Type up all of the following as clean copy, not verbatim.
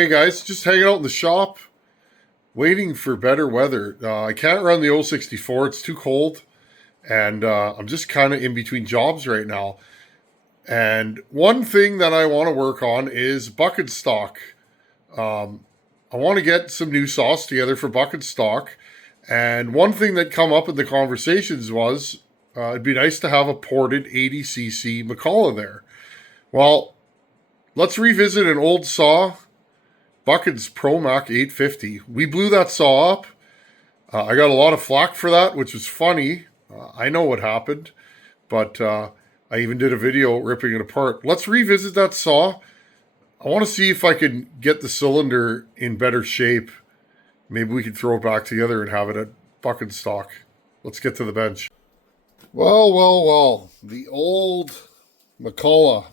Hey guys, just hanging out in the shop, waiting for better weather. I can't run the 064, it's too cold, and I'm just kind of in between jobs right now. And one thing that I want to work on is bucket stock. Um, I want to get some new sauce together for bucket stock. And one thing that come up in the conversations was it'd be nice to have a ported 80cc Mccullough there. Well, let's revisit an old saw. Buckin'S Pro Mac 850. We blew that saw up. I got a lot of flack for that, which was funny. I know what happened, but I even did a video ripping it apart. Let's revisit that saw. I want to see if I can get the cylinder in better shape. Maybe we can throw it back together and have it at bucket stock. Let's get to the bench. Well. The old Mccullough.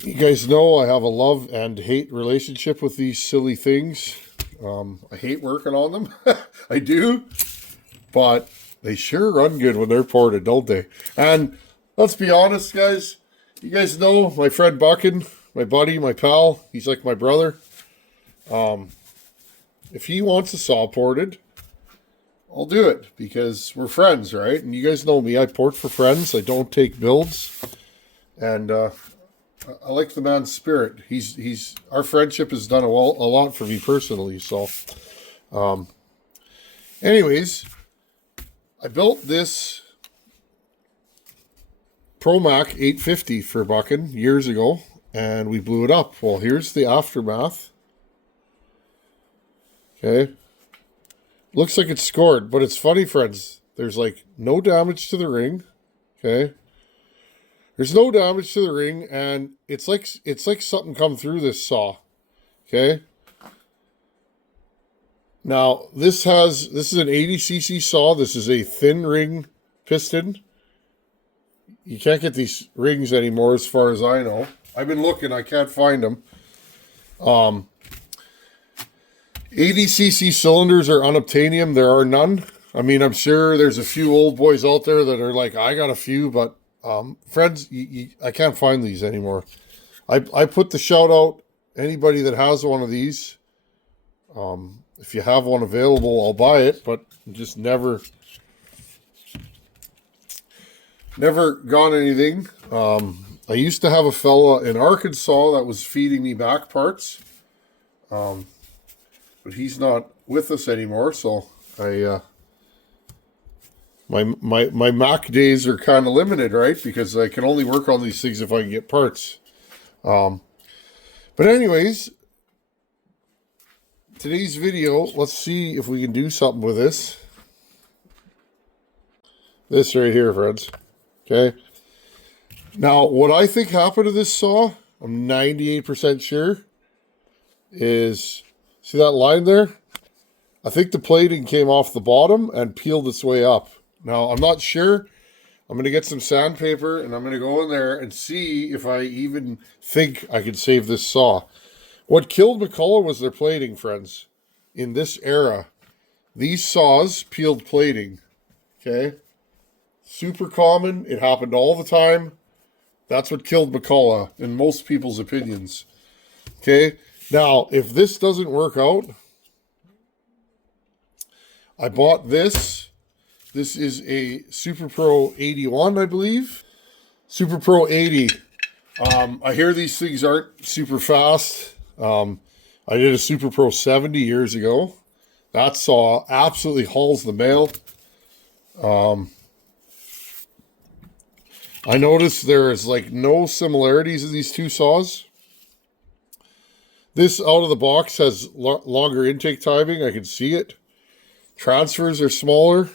You guys know I have a love and hate relationship with these silly things. I hate working on them. I do. But they sure run good when they're ported, don't they? And let's be honest, guys. You guys know my friend Buckin, my buddy, my pal. He's like my brother. If he wants a saw ported, I'll do it because we're friends, right? And you guys know me. I port for friends. I don't take builds. And I like the man's spirit. He's our friendship has done a lot for me personally. So, anyways, I built this Pro Mac 850 for Buckin years ago, and we blew it up. Well, here's the aftermath. Okay, looks like it's scored, but it's funny, friends. There's like no damage to the ring. Okay. There's no damage to the ring, and it's like something come through this saw. Okay. Now this is an 80cc saw. This is a thin ring piston. You can't get these rings anymore, as far as I know. I've been looking, I can't find them. 80cc cylinders are unobtainium. There are none. I mean, I'm sure there's a few old boys out there that are like, I got a few, but friends, I can't find these anymore. I put the shout out, anybody that has one of these, if you have one available, I'll buy it, but just never got anything. I used to have a fella in Arkansas that was feeding me back parts, but he's not with us anymore, so My Mac days are kind of limited, right? Because I can only work on these things if I can get parts. But anyways, today's video, let's see if we can do something with this. This right here, friends. Okay. Now, what I think happened to this saw, I'm 98% sure, is, see that line there? I think the plating came off the bottom and peeled its way up. Now, I'm not sure. I'm going to get some sandpaper and I'm going to go in there and see if I even think I can save this saw. What killed Mccullough was their plating, friends. In this era, these saws peeled plating. Okay? Super common. It happened all the time. That's what killed Mccullough, in most people's opinions. Okay? Now, if this doesn't work out, I bought this. This is a Super Pro 81, I believe. Super Pro 80. I hear these things aren't super fast. I did a Super Pro 70 years ago. That saw absolutely hauls the mail. I noticed there is like no similarities in these two saws. This out of the box has longer intake timing. I can see it. Transfers are smaller.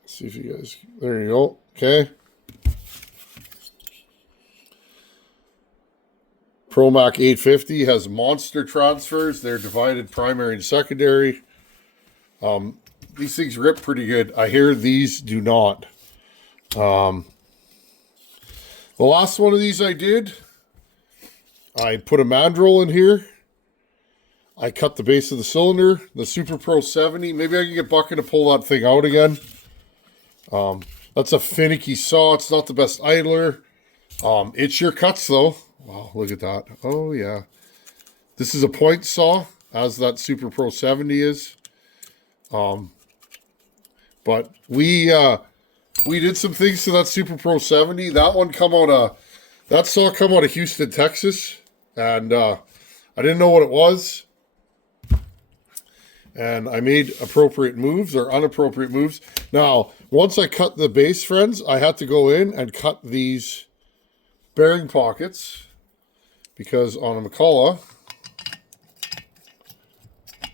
Let's see if you guys, there you go. Okay. Pro Mac 850 has monster transfers. They're divided primary and secondary. These things rip pretty good. I hear these do not. The last one of these I did, I put a mandrel in here. I cut the base of the cylinder, the Super Pro 70. Maybe I can get Buckin to pull that thing out again. That's a finicky saw. It's not the best idler. It sure cuts though. Wow, look at that. Oh yeah. This is a point saw, as that Super Pro 70 is. Um, but we did some things to that Super Pro 70. That saw come out of Houston, Texas, and I didn't know what it was, and I made appropriate moves or inappropriate moves. Now, once I cut the base, friends, I had to go in and cut these bearing pockets because on a Mccullough,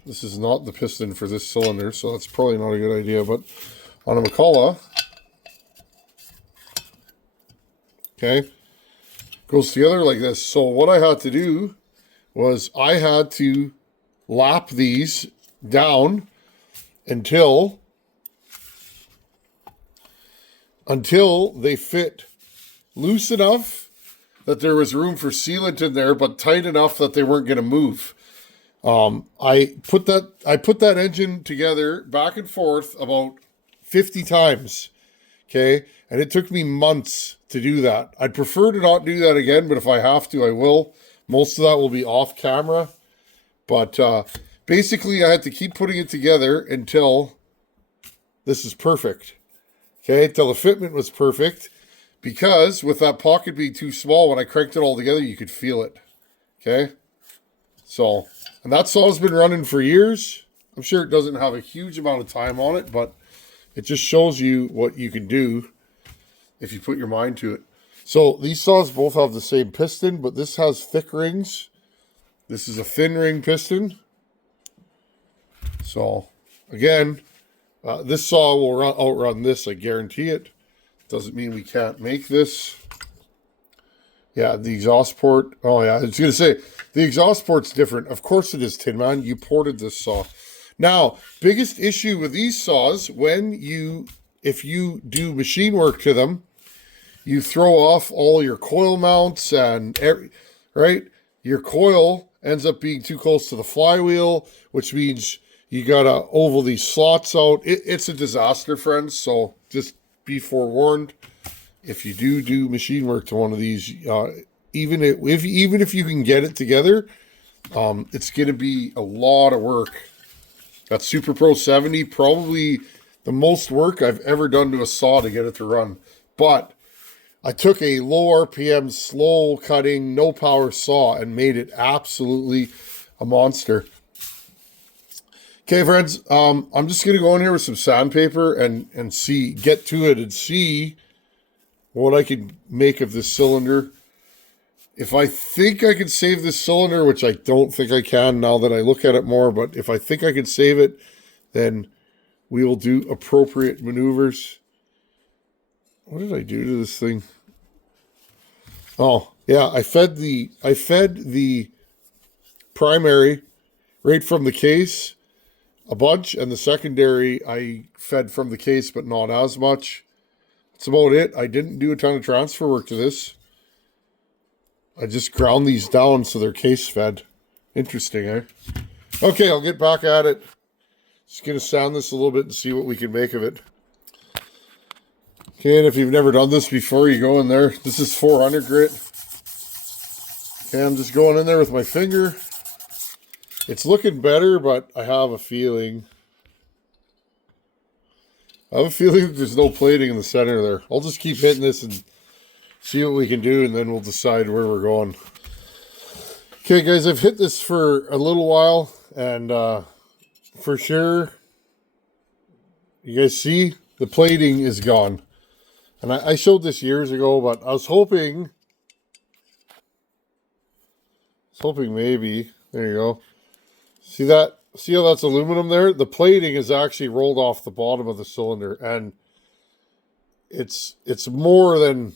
this is not the piston for this cylinder, so that's probably not a good idea, but on a Mccullough, okay, goes together like this. So what I had to do was I had to lap these down until they fit loose enough that there was room for sealant in there, but tight enough that they weren't going to move. I put that engine together back and forth about 50 times. Okay. And it took me months to do that. I'd prefer to not do that again, but if I have to, I will. Most of that will be off camera. But basically, I had to keep putting it together until this is perfect. Okay. Till the fitment was perfect. Because with that pocket being too small, when I cranked it all together, you could feel it. Okay. So, and that saw's been running for years. I'm sure it doesn't have a huge amount of time on it, but it just shows you what you can do if you put your mind to it. So these saws both have the same piston, but this has thick rings. This is a thin ring piston. So again, this saw will outrun this, I guarantee it. Doesn't mean we can't make this. Yeah, the exhaust port. Oh, yeah, I was going to say, the exhaust port's different. Of course it is, Tin Man. You ported this saw. Now, biggest issue with these saws, if you do machine work to them, you throw off all your coil mounts right? Your coil ends up being too close to the flywheel, which means you got to oval these slots out. It's a disaster, friends, so just be forewarned. If you do machine work to one of these, even if you can get it together, it's going to be a lot of work. That Super Pro 70, probably the most work I've ever done to a saw to get it to run. But I took a low RPM, slow cutting, no power saw and made it absolutely a monster. Okay, friends, I'm just going to go in here with some sandpaper and get to it and see what I can make of this cylinder. If I think I can save this cylinder, which I don't think I can now that I look at it more, but if I think I can save it, then we will do appropriate maneuvers. What did I do to this thing? Oh, yeah, I fed the primary right from the case a bunch, and the secondary I fed from the case, but not as much. That's about it. I didn't do a ton of transfer work to this. I just ground these down so they're case fed. Interesting, eh? Okay, I'll get back at it. Just going to sound this a little bit and see what we can make of it. Okay, and if you've never done this before, you go in there. This is 400 grit. Okay, I'm just going in there with my finger. It's looking better, but I have a feeling there's no plating in the center there. I'll just keep hitting this and see what we can do, and then we'll decide where we're going. Okay, guys, I've hit this for a little while, and for sure, you guys see, the plating is gone. And I showed this years ago, but I was hoping maybe, there you go. See that? See how that's aluminum there? The plating is actually rolled off the bottom of the cylinder, and it's more than...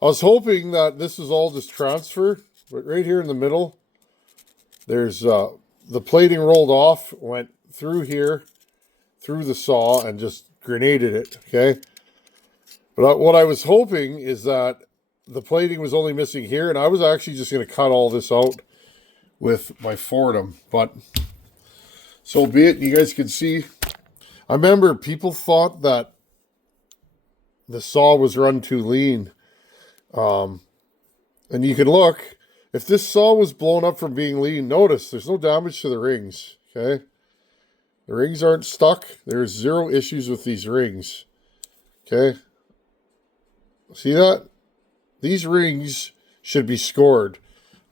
I was hoping that this is all just transfer, but right here in the middle, there's the plating rolled off, went through here, through the saw, and just grenaded it, okay? But what I was hoping is that the plating was only missing here, and I was actually just going to cut all this out with my Fordham, but so be it. You guys can see. I remember people thought that the saw was run too lean. And you can look, if this saw was blown up from being lean, notice there's no damage to the rings, okay? The rings aren't stuck. There's zero issues with these rings, okay? See that? These rings should be scored.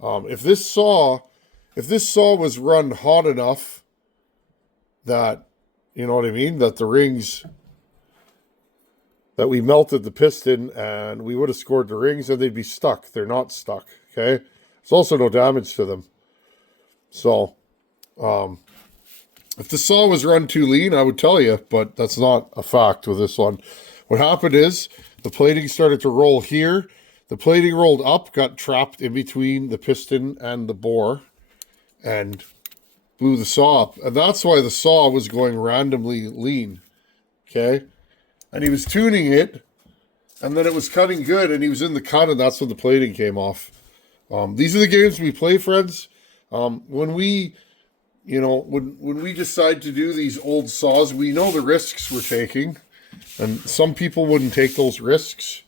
If this saw was run hot enough that, you know what I mean, that the rings, that we melted the piston and we would have scored the rings and they'd be stuck. They're not stuck, okay? There's also no damage to them. So, if the saw was run too lean, I would tell you, but that's not a fact with this one. What happened is the plating started to roll here. The plating rolled up, got trapped in between the piston and the bore, and blew the saw up. And that's why the saw was going randomly lean, okay? And he was tuning it, and then it was cutting good, and he was in the cut, and that's when the plating came off. These are the games we play, friends. When we decide to do these old saws, we know the risks we're taking, and some people wouldn't take those risks.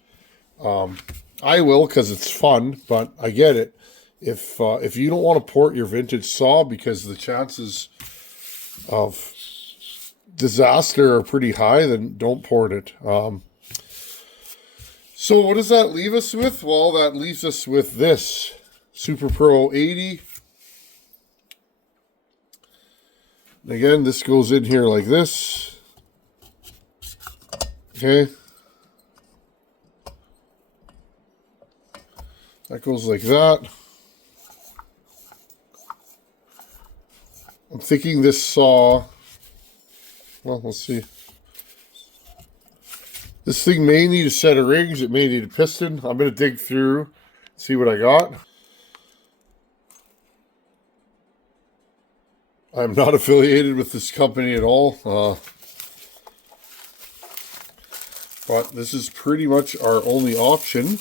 I will because it's fun, but I get it. If you don't want to port your vintage saw because the chances of disaster are pretty high, then don't port it. So what does that leave us with? Well, that leaves us with this Super Pro 80. Again, this goes in here like this. Okay. That goes like that. I'm thinking this saw, well, let's see. This thing may need a set of rings. It may need a piston. I'm going to dig through, see what I got. I'm not affiliated with this company at all. But this is pretty much our only option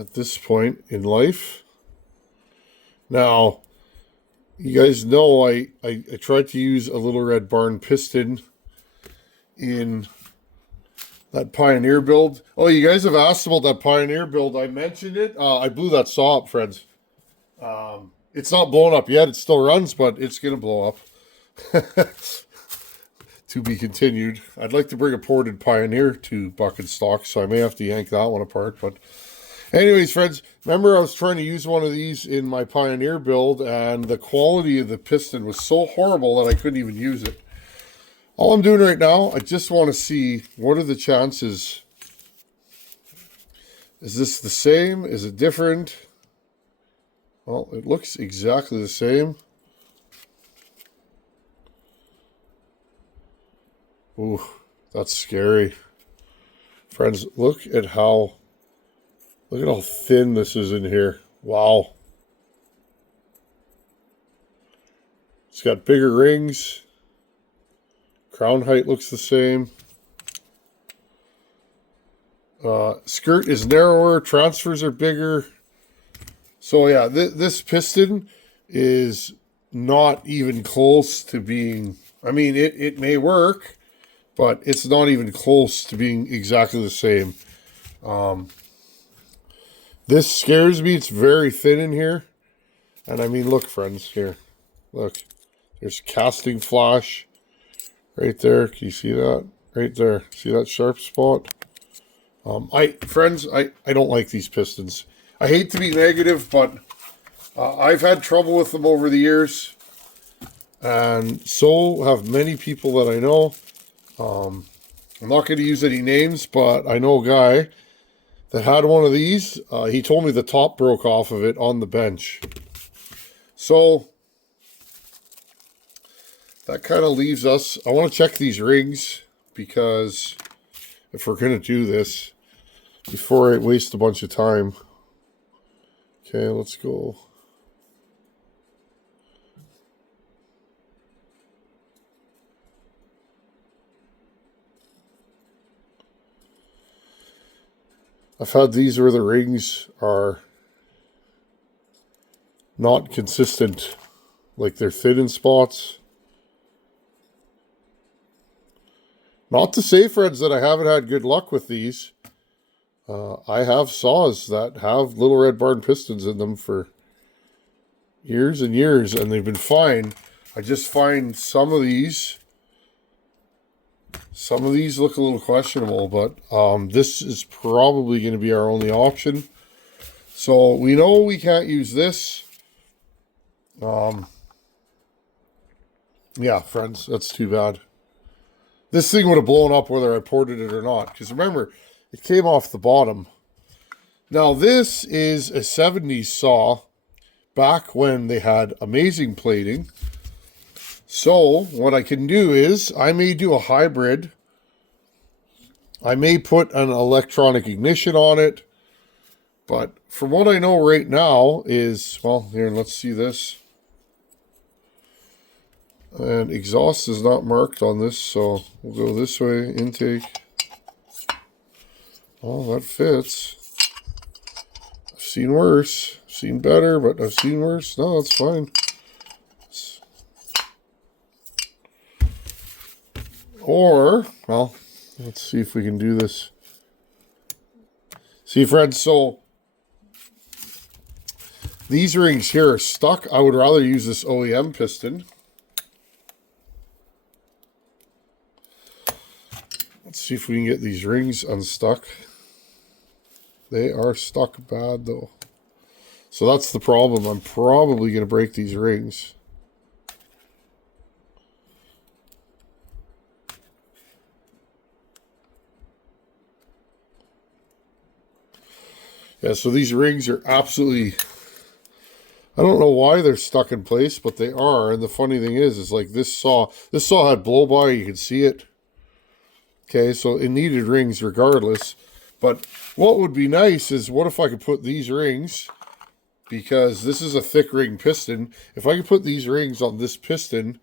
at this point in life. Now, you guys know I tried to use a Little Red Barn piston in that Pioneer build. Oh, you guys have asked about that Pioneer build. I mentioned it. I blew that saw up, friends. It's not blown up yet. It still runs, but it's going to blow up. To be continued. I'd like to bring a ported Pioneer to Buckin'S stock, so I may have to yank that one apart. But anyways, friends, remember I was trying to use one of these in my Pioneer build, and the quality of the piston was so horrible that I couldn't even use it. All I'm doing right now, I just want to see what are the chances. Is this the same? Is it different? Well, it looks exactly the same. Ooh, that's scary. Friends, look at how thin this is in here. Wow. It's got bigger rings. Crown height looks the same. Skirt is narrower. Transfers are bigger. So yeah, this piston is not even close to being, I mean, it may work, but it's not even close to being exactly the same. This scares me. It's very thin in here. And I mean, look, friends, here. Look. There's casting flash right there. Can you see that? Right there. See that sharp spot? Friends, I don't like these pistons. I hate to be negative, but I've had trouble with them over the years. And so have many people that I know. I'm not going to use any names, but I know a guy that had one of these. He told me the top broke off of it on the bench. So that kind of leaves us. I want to check these rings because if we're going to do this, before I waste a bunch of time. Okay, let's go. I've had these where the rings are not consistent, like they're thin in spots. Not to say, friends, that I haven't had good luck with these. I have saws that have little red barn pistons in them for years and years, and they've been fine. I just find some of these look a little questionable, but this is probably going to be our only option. So we know we can't use this. Yeah, friends, that's too bad. This thing would have blown up whether I ported it or not, because remember, it came off the bottom. Now, this is a 70s saw back when they had amazing plating. So, what I can do is, I may do a hybrid. I may put an electronic ignition on it. But from what I know right now is, well, here, let's see this. And exhaust is not marked on this, so we'll go this way, intake. Oh, that fits. I've seen worse. I've seen better, but I've seen worse. No, that's fine. Or, well, let's see if we can do this. See, friends, so these rings here are stuck. I would rather use this OEM piston. Let's see if we can get these rings unstuck. They are stuck bad, though. So that's the problem. I'm probably going to break these rings. Yeah, so these rings are absolutely... I don't know why they're stuck in place, but they are. And the funny thing is like this saw had blow-by. You can see it. Okay, so it needed rings regardless. But what would be nice is, what if I could put these rings, because this is a thick ring piston, if I could put these rings on this piston,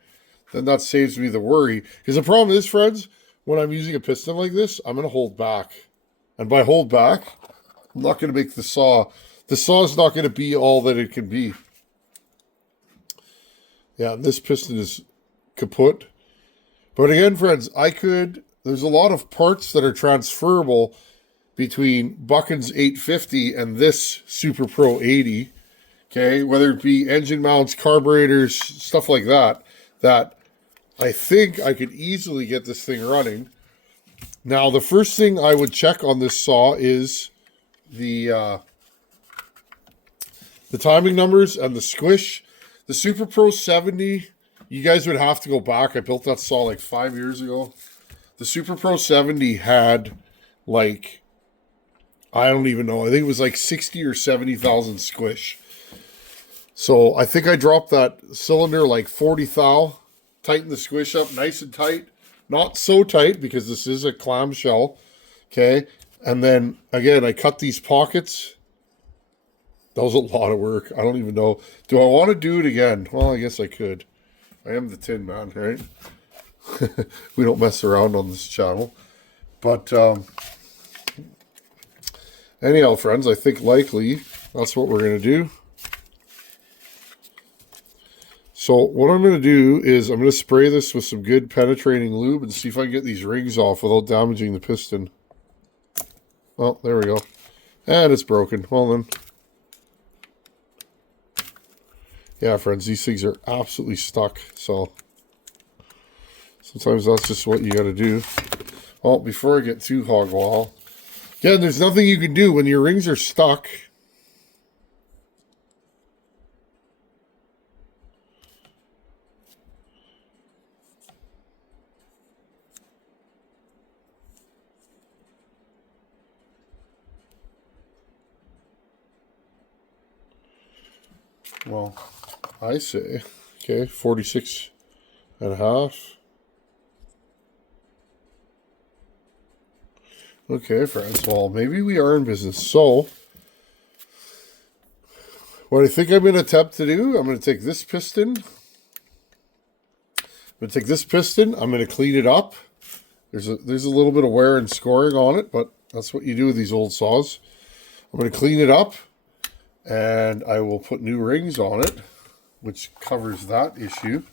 then that saves me the worry. Because the problem is, friends, when I'm using a piston like this, I'm going to hold back. And by hold back, I'm not going to make the saw is not going to be all that it can be. Yeah, this piston is kaput. But again, friends, there's a lot of parts that are transferable between Buckin'S 850 and this Super Pro 80. Okay, whether it be engine mounts, carburetors, stuff like that, that I think I could easily get this thing running. Now, the first thing I would check on this saw is the timing numbers and the squish. The Super Pro 70, you guys would have to go back. I built that saw like 5 years ago. The Super Pro 70 had like, I don't even know, I think it was like 60 or 70,000 squish. So I think I dropped that cylinder like 40 thou, tighten the squish up nice and tight. Not so tight because this is a clamshell. Okay. And then again, I cut these pockets. That was a lot of work. I don't even know. Do I want to do it again? Well, I guess I could. I am the Tin Man, right? We don't mess around on this channel. But anyhow, friends, I think likely that's what we're going to do. So what I'm going to do is I'm going to spray this with some good penetrating lube and see if I can get these rings off without damaging the piston. Oh, there we go. And it's broken. Well then. Yeah, friends, these things are absolutely stuck. So sometimes that's just what you got to do. Well, before I get too hog wild, again, there's nothing you can do when your rings are stuck. Well, I say, okay, 46 and a half. Okay, friends, well, maybe we are in business. So, what I think I'm going to attempt to do, I'm going to take this piston. I'm going to clean it up. There's a little bit of wear and scoring on it, but that's what you do with these old saws. I'm going to clean it up, and I will put new rings on it, which covers that issue.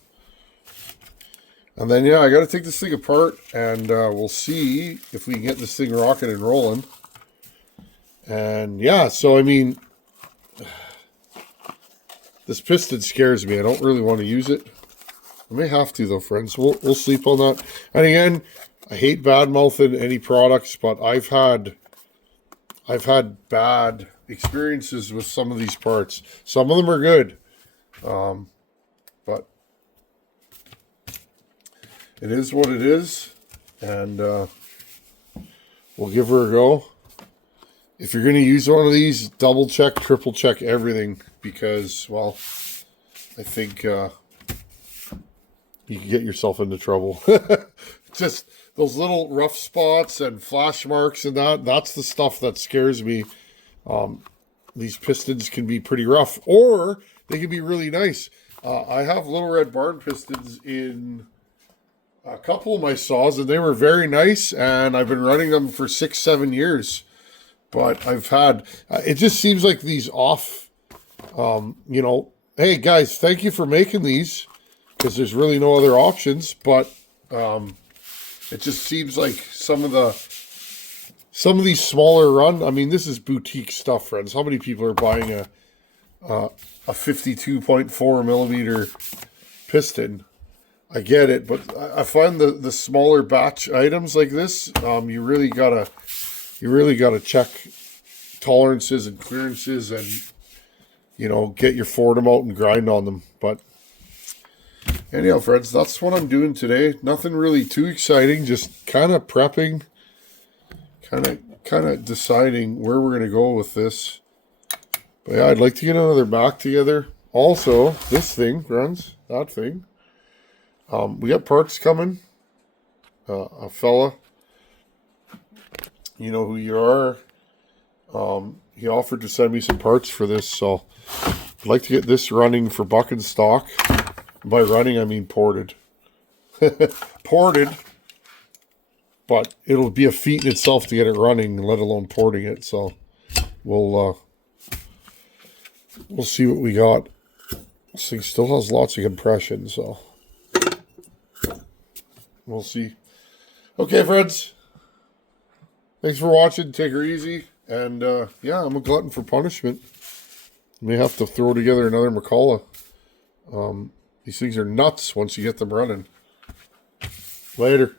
And then, yeah, I got to take this thing apart, and we'll see if we can get this thing rocking and rolling. And, yeah, so, I mean, this piston scares me. I don't really want to use it. I may have to, though, friends. We'll sleep on that. And, again, I hate bad-mouthing any products, but I've had bad experiences with some of these parts. Some of them are good, but it is what it is, and we'll give her a go. If you're going to use one of these, double check, triple check everything, because, well, I think you can get yourself into trouble. Just those little rough spots and flash marks and that's the stuff that scares me. These pistons can be pretty rough, or they can be really nice. I have Little Red Barn pistons in a couple of my saws, and they were very nice, and I've been running them for 6-7 years. But I've had, it just seems like these off, hey guys, thank you for making these, because there's really no other options, but it just seems like some of these smaller run, I mean, this is boutique stuff, friends. How many people are buying a 52.4 millimeter piston? I get it, but I find the smaller batch items like this, you really gotta check tolerances and clearances, and get your Fordham out and grind on them. But anyhow, friends, that's what I'm doing today. Nothing really too exciting, just kind of prepping, kind of deciding where we're gonna go with this. But yeah, I'd like to get another back together. Also, this thing, friends, that thing. We got parts coming. A fella, you know who you are. He offered to send me some parts for this, so I'd like to get this running for Buckin'S stock. By running, I mean ported. Ported, but it'll be a feat in itself to get it running, let alone porting it. So we'll see what we got. This thing still has lots of compression, so we'll see. Okay, friends. Thanks for watching. Take her easy. And, yeah, I'm a glutton for punishment. May have to throw together another Mccullough. These things are nuts once you get them running. Later.